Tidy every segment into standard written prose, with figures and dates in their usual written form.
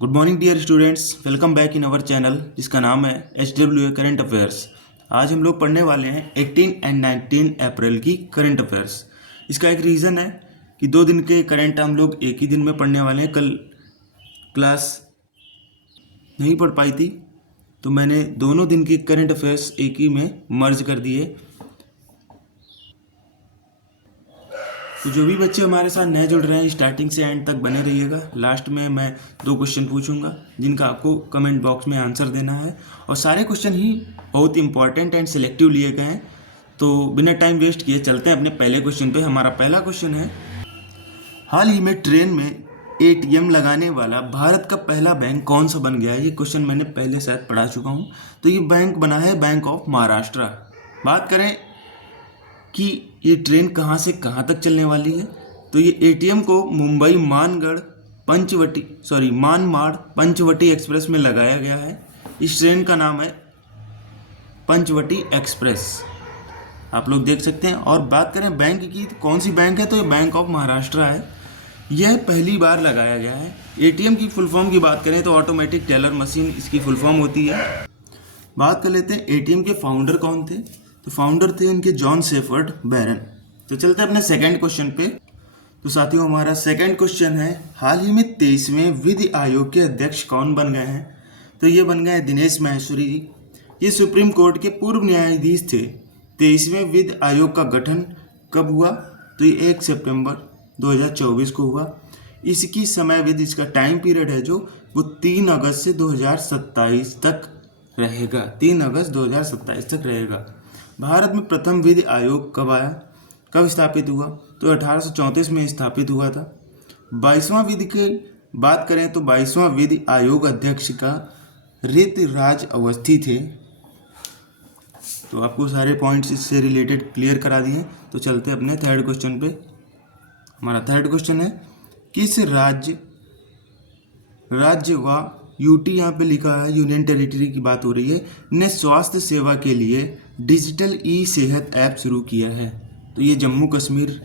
Good morning dear students, welcome back in our channel जिसका नाम है HWA करंट अफेयर्स। आज हम लोग पढ़ने वाले हैं 18 एंड 19 अप्रैल की करंट अफेयर्स। इसका एक रीज़न है कि 2 दिन के करंट हम लोग एक ही दिन में पढ़ने वाले हैं। कल क्लास नहीं पढ़ पाई थी तो मैंने दोनों दिन की करंट अफेयर्स एक ही में मर्ज कर दिए। तो जो भी बच्चे हमारे साथ नए जुड़ रहे हैं स्टार्टिंग से एंड तक बने रहिएगा। लास्ट में मैं 2 क्वेश्चन पूछूंगा जिनका आपको कमेंट बॉक्स में आंसर देना है, और सारे क्वेश्चन ही बहुत इंपॉर्टेंट एंड सिलेक्टिव लिए गए हैं। तो बिना टाइम वेस्ट किए चलते हैं अपने पहले क्वेश्चन पे। हमारा पहला क्वेश्चन है, हाल ही में ट्रेन में ATM लगाने वाला भारत का पहला बैंक कौन सा बन गया है। ये क्वेश्चन मैंने पहले शायद पढ़ा चुका हूँ। तो ये बैंक बना है बैंक ऑफ महाराष्ट्र। बात करें कि ये ट्रेन कहाँ से कहाँ तक चलने वाली है, तो ये ATM को मुंबई मानमाड़ पंचवटी एक्सप्रेस में लगाया गया है। इस ट्रेन का नाम है पंचवटी एक्सप्रेस, आप लोग देख सकते हैं। और बात करें बैंक की, तो कौन सी बैंक है, तो ये बैंक ऑफ महाराष्ट्र है। यह पहली बार लगाया गया है। ATM की फुल फॉर्म की बात करें तो ऑटोमेटिक टेलर मशीन इसकी फुल फॉर्म होती है। बात कर लेते हैं ATM के फाउंडर कौन थे, तो फाउंडर थे इनके जॉन शेफर्ड बैरन। तो चलते हैं अपने सेकंड क्वेश्चन पे। तो साथियों, हमारा सेकंड क्वेश्चन है, हाल ही में 23वें विधि आयोग के अध्यक्ष कौन बन गए हैं। तो ये बन गए दिनेश माहेश्वरी जी। ये सुप्रीम कोर्ट के पूर्व न्यायाधीश थे। 23वें विधि आयोग का गठन कब हुआ, तो ये 1 सितंबर 2024 को हुआ। इसकी समय विधि, इसका टाइम पीरियड है जो, वो 3 अगस्त से 2027 तक रहेगा। 3 अगस्त 2027 तक रहेगा। भारत में प्रथम विधि आयोग कब आया, कब स्थापित हुआ, तो 1834 में स्थापित हुआ था। 22वां विधि की बात करें तो 22वां विधि आयोग अध्यक्ष का ऋतुराज अवस्थी थे। तो आपको सारे पॉइंट्स इससे रिलेटेड क्लियर करा दिए। तो चलते अपने थर्ड क्वेश्चन पे। हमारा थर्ड क्वेश्चन है, किस राज्य व यूटी यहाँ पे लिखा है, यूनियन टेरिटरी की बात हो रही है, ने स्वास्थ्य सेवा के लिए डिजिटल सेहत ऐप शुरू किया है। तो ये जम्मू कश्मीर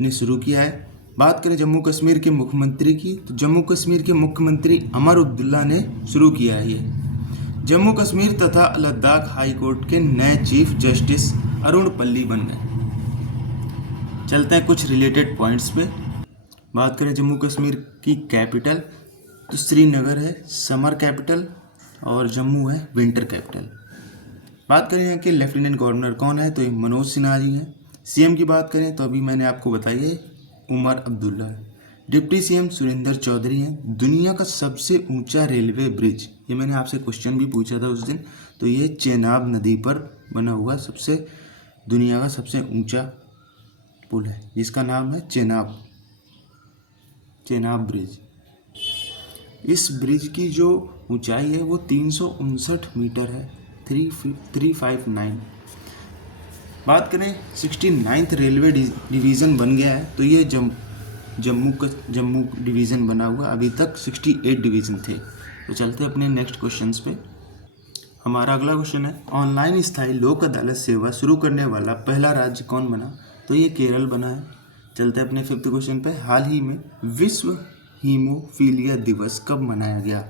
ने शुरू किया है। बात करें जम्मू कश्मीर के मुख्यमंत्री की, तो जम्मू कश्मीर के मुख्यमंत्री अमर अब्दुल्ला ने शुरू किया है ये। जम्मू कश्मीर तथा लद्दाख हाई कोर्ट के नए चीफ जस्टिस अरुण पल्ली बन गए। चलते हैं कुछ रिलेटेड पॉइंट्स पे। बात करें जम्मू कश्मीर की कैपिटल, तो श्रीनगर है समर कैपिटल और जम्मू है विंटर कैपिटल। बात करें यहाँ के लेफ्टिनेंट गवर्नर कौन है, तो ये मनोज सिन्हा जी हैं। CM की बात करें तो अभी मैंने आपको बताई है, उमर अब्दुल्ला है। डिप्टी CM सुरेंद्र चौधरी हैं। दुनिया का सबसे ऊंचा रेलवे ब्रिज, ये मैंने आपसे क्वेश्चन भी पूछा था उस दिन, तो ये चेनाब नदी पर बना हुआ दुनिया का सबसे ऊंचा पुल है जिसका नाम है चेनाब ब्रिज। इस ब्रिज की जो ऊंचाई है वो 359 मीटर है, 359। बात करें 69th रेलवे डिवीज़न बन गया है, तो ये जम्मू डिवीज़न बना हुआ। अभी तक 68 डिवीज़न थे। तो चलते अपने नेक्स्ट क्वेश्चंस पे। हमारा अगला क्वेश्चन है, ऑनलाइन स्थायी लोक अदालत सेवा शुरू करने वाला पहला राज्य कौन बना, तो ये केरल बना है। चलते अपने फिफ्थ क्वेश्चन पे, हाल ही में विश्व हीमोफीलिया दिवस कब मनाया गया,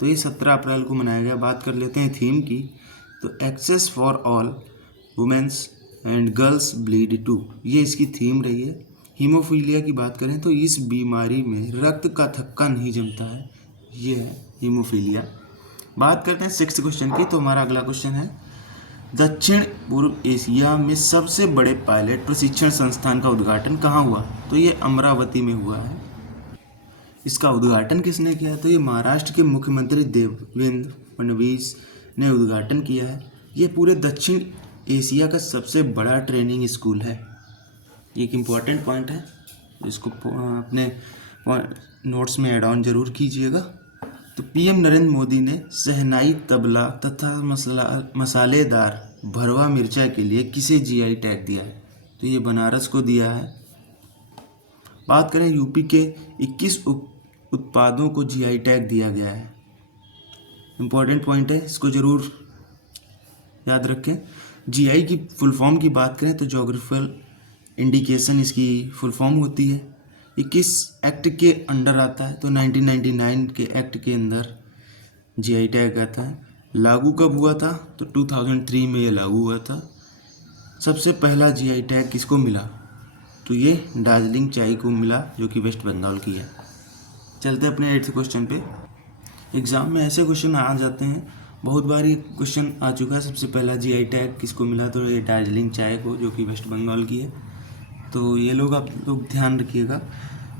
तो ये 17 अप्रैल को मनाया गया। बात कर लेते हैं थीम की, तो access for all women's and girls bleed too, ये इसकी थीम रही है। हीमोफीलिया की बात करें तो इस बीमारी में रक्त का थक्का नहीं जमता है, ये है हीमोफीलिया। बात करते हैं सिक्स्थ क्वेश्चन की, तो हमारा अगला क्वेश्चन है, दक्षिण पूर्व एशिया में सबसे बड़े पायलट प्रशिक्षण संस्थान का उद्घाटन कहाँ हुआ, तो ये अमरावती में हुआ है। इसका उद्घाटन किसने किया, तो ये महाराष्ट्र के मुख्यमंत्री देवेंद्र फडणवीस ने उद्घाटन किया है। ये पूरे दक्षिण एशिया का सबसे बड़ा ट्रेनिंग स्कूल है। ये एक इम्पॉर्टेंट पॉइंट है, इसको अपने नोट्स में ऐड ऑन जरूर कीजिएगा। तो PM नरेंद्र मोदी ने शहनाई तबला तथा मसालेदार भरवा मिर्चा के लिए किसे GI टैग दिया है, तो ये बनारस को दिया है। बात करें यूपी के 21 उत्पादों को GI टैग दिया गया है। इम्पॉर्टेंट पॉइंट है, इसको ज़रूर याद रखें। GI की फुल फॉर्म की बात करें तो जोग्राफिकल इंडिकेशन इसकी फुल फॉर्म होती है। ये किस एक्ट के अंडर आता है? तो 1999 के एक्ट के अंदर जीआई टैग आता है। लागू कब हुआ था? तो 2003 में ये लागू हुआ था। सबसे पहला जीआई टैग किसको मिला? तो ये दार्जिलिंग चाय को मिला, जो कि वेस्ट बंगाल की है। चलते अपने 8th क्वेश्चन पे। एग्ज़ाम में ऐसे क्वेश्चन आ जाते हैं, बहुत बार ये क्वेश्चन आ चुका है। सबसे पहला जीआई टैग किसको मिला? तो ये दार्जिलिंग चाय को, जो कि वेस्ट बंगाल की है। तो ये लोग आप लोग ध्यान रखिएगा।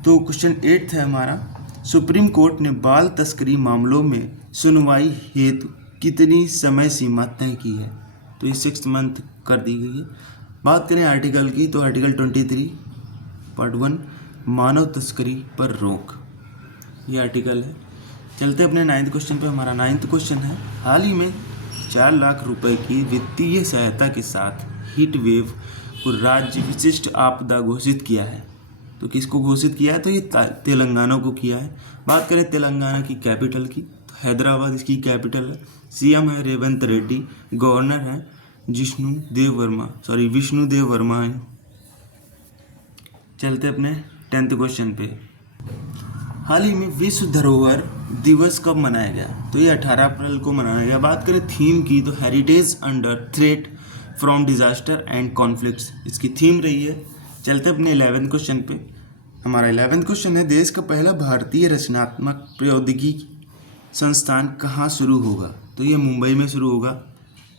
तो क्वेश्चन 8 है हमारा, सुप्रीम कोर्ट ने बाल तस्करी मामलों में सुनवाई हेतु कितनी समय सीमा तय की है? तो ये 6 मंथ कर दी गई है। बात करें आर्टिकल की, तो आर्टिकल 23 पार्ट 1 मानव तस्करी पर रोक, ये आर्टिकल है। चलते अपने 9th क्वेश्चन पे। हमारा 9th क्वेश्चन है, हाल ही में 4 लाख रुपए की वित्तीय सहायता के साथ हीट वेव को राज्य विशिष्ट आपदा घोषित किया है। तो किसको घोषित किया है? तो ये तेलंगाना को किया है। बात करें तेलंगाना की कैपिटल की, तो हैदराबाद इसकी कैपिटल है। सीएम है रेवंत रेड्डी, गवर्नर है विष्णु देव वर्मा है। चलते अपने 10th क्वेश्चन पे। हाल ही में विश्व धरोहर दिवस कब मनाया गया? तो ये 18 अप्रैल को मनाया गया। बात करें थीम की, तो heritage under threat from disaster and conflicts इसकी थीम रही है। चलते अपने 11th क्वेश्चन पे। हमारा 11th क्वेश्चन है, देश का पहला भारतीय रचनात्मक प्रौद्योगिकी संस्थान कहाँ शुरू होगा? तो ये मुंबई में शुरू होगा।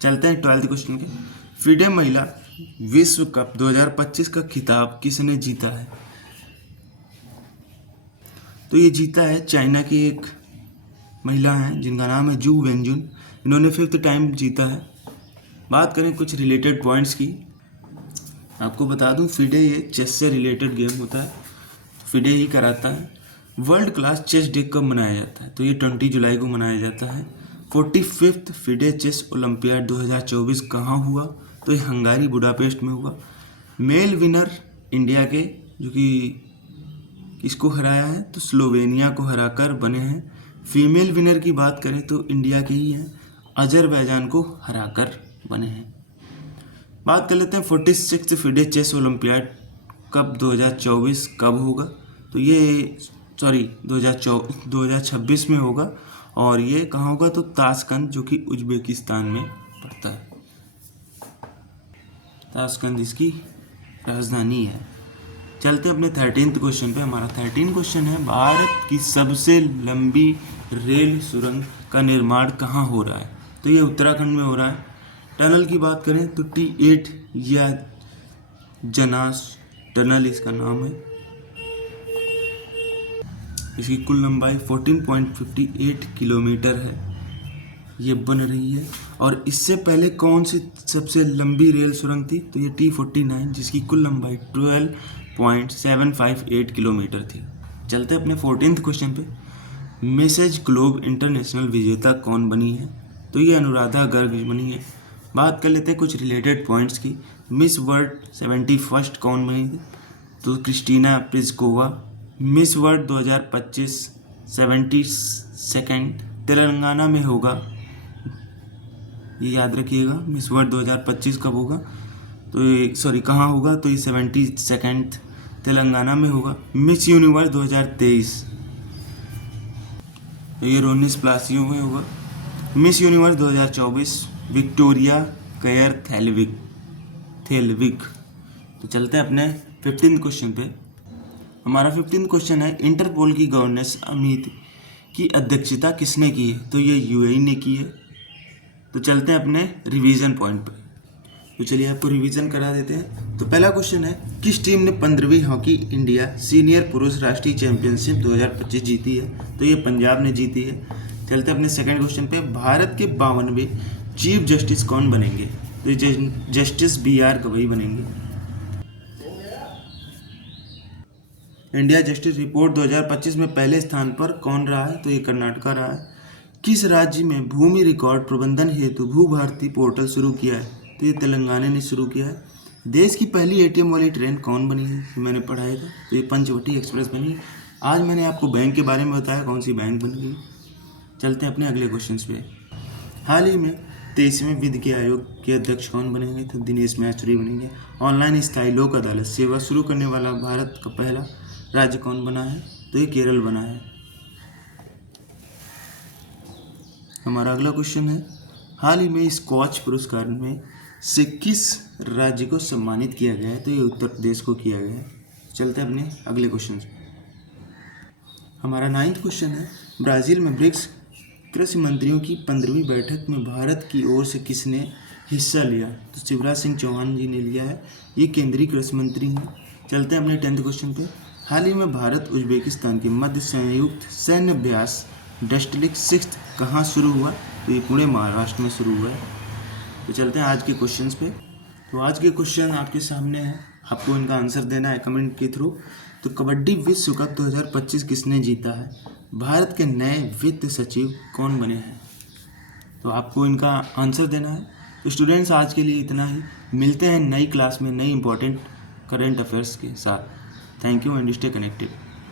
चलते हैं 12th क्वेश्चन के। फिडे महिला विश्व कप 2025 का खिताब किसने जीता है? तो ये जीता है चाइना की एक महिला हैं जिनका नाम है जू वेंजुन। इन्होंने 5th टाइम जीता है। बात करें कुछ रिलेटेड पॉइंट्स की, आपको बता दूं फिडे ये चेस से रिलेटेड गेम होता है, फिडे ही कराता है। वर्ल्ड क्लास चेस डे कब मनाया जाता है? तो ये 20 जुलाई को मनाया जाता है। 45th फिडे चेस ओलंपियाड 2024 कहाँ हुआ? तो ये हंगारी बुडापेस्ट में हुआ। मेल विनर इंडिया के, जो कि इसको हराया है, तो स्लोवेनिया को हराकर बने हैं। फीमेल विनर की बात करें तो इंडिया के ही हैं, अजरबैजान को हराकर बने हैं। बात कर लेते हैं 46th फिडे चेस ओलंपियाड कब 2024 कब होगा? तो ये 2026 में होगा। और ये कहाँ होगा? तो ताशकंद, जो कि उज्बेकिस्तान में पड़ता है। ताशकंद इसकी राजधानी है। चलते अपने 13th क्वेश्चन पे। हमारा 13 क्वेश्चन है, भारत की सबसे लंबी रेल सुरंग का निर्माण कहाँ हो रहा है? तो ये उत्तराखंड में हो रहा है। टनल की बात करें तो T8 या जनास टनल इसका नाम है। इसकी कुल लंबाई 14.58 किलोमीटर है, ये बन रही है। और इससे पहले कौन सी सबसे लंबी रेल सुरंग थी? तो ये T49, जिसकी कुल लंबाई 12.758 किलोमीटर थी। चलते अपने 14th क्वेश्चन पे। मैसेज ग्लोब इंटरनेशनल विजेता कौन बनी है? तो ये अनुराधा गर्ग बनी है। बात कर लेते हैं कुछ रिलेटेड पॉइंट्स की। मिस वर्ल्ड 71st कौन बनी थी? तो Krystyna Pyszkova. Miss world 2025 72nd Telangana में होगा, ये याद रखिएगा। मिस वर्ल्ड 2025 कब होगा? तो ये कहाँ होगा? तो ये 72nd तेलंगाना में होगा। मिस यूनिवर्स 2023 तो ये रोनिस प्लासियो में होगा। Miss Universe 2024 Victoria Kjaer Theilvig. तो चलते हैं अपने 15th क्वेश्चन पे। हमारा 15th क्वेश्चन है, इंटरपोल की गवर्नेंस समिति की अध्यक्षता किसने की है? तो ये यूएई ने की है। तो चलते हैं अपने रिवीजन पॉइंट पे। तो चलिए आपको रिवीजन करा देते हैं। तो पहला क्वेश्चन है, किस टीम ने 15वीं हॉकी इंडिया सीनियर पुरुष राष्ट्रीय चैंपियनशिप 2025 जीती है? तो ये पंजाब ने जीती है। चलते अपने सेकंड क्वेश्चन पे। भारत के 52वें चीफ जस्टिस कौन बनेंगे? तो ये जस्टिस BR गवई बनेंगे। इंडिया जस्टिस रिपोर्ट 2025 में पहले स्थान पर कौन रहा है? तो ये कर्नाटका रहा है। किस राज्य में भूमि रिकॉर्ड प्रबंधन हेतु भू भारती पोर्टल शुरू किया है? तो ये तेलंगाना ने शुरू किया है। देश की पहली ATM वाली ट्रेन कौन बनी है? मैंने पढ़ाया था, तो ये पंचवटी एक्सप्रेस बनी है। आज मैंने आपको बैंक के बारे में बताया, कौन सी बैंक बन गई। चलते हैं अपने अगले क्वेश्चन पे। हाल ही में 23वें विधि के आयोग के अध्यक्ष कौन बनेंगे? तो दिनेश माहेश्वरी बनेंगे। ऑनलाइन स्थायी लोक अदालत सेवा शुरू करने वाला भारत का पहला राज्य कौन बना है? तो ये केरल बना है। हमारा अगला क्वेश्चन है, हाल ही में स्कॉच पुरस्कार में से किस राज्य को सम्मानित किया गया है? तो ये उत्तर प्रदेश को किया गया है। चलते हैं अपने अगले क्वेश्चन से। हमारा 9th क्वेश्चन है, ब्राज़ील में ब्रिक्स कृषि मंत्रियों की 15वीं बैठक में भारत की ओर से किसने हिस्सा लिया? तो शिवराज सिंह चौहान जी ने लिया है, ये केंद्रीय कृषि मंत्री हैं। चलते हैं अपने 10th क्वेश्चन पे। हाल ही में भारत उज्बेकिस्तान के मध्य संयुक्त सैन्य अभ्यास डस्टलिक 6 कहाँ शुरू हुआ? तो ये पुणे महाराष्ट्र में शुरू हुआ है। तो चलते हैं आज के क्वेश्चन पे। तो आज के क्वेश्चन आपके सामने है, आपको इनका आंसर देना है कमेंट के थ्रू। तो कबड्डी विश्व कप 2025 किसने जीता है? भारत के नए वित्त सचिव कौन बने हैं? तो आपको इनका आंसर देना है। तो स्टूडेंट्स आज के लिए इतना ही, मिलते हैं नई क्लास में नई इंपॉर्टेंट करंट अफेयर्स के साथ। Thank you and stay connected.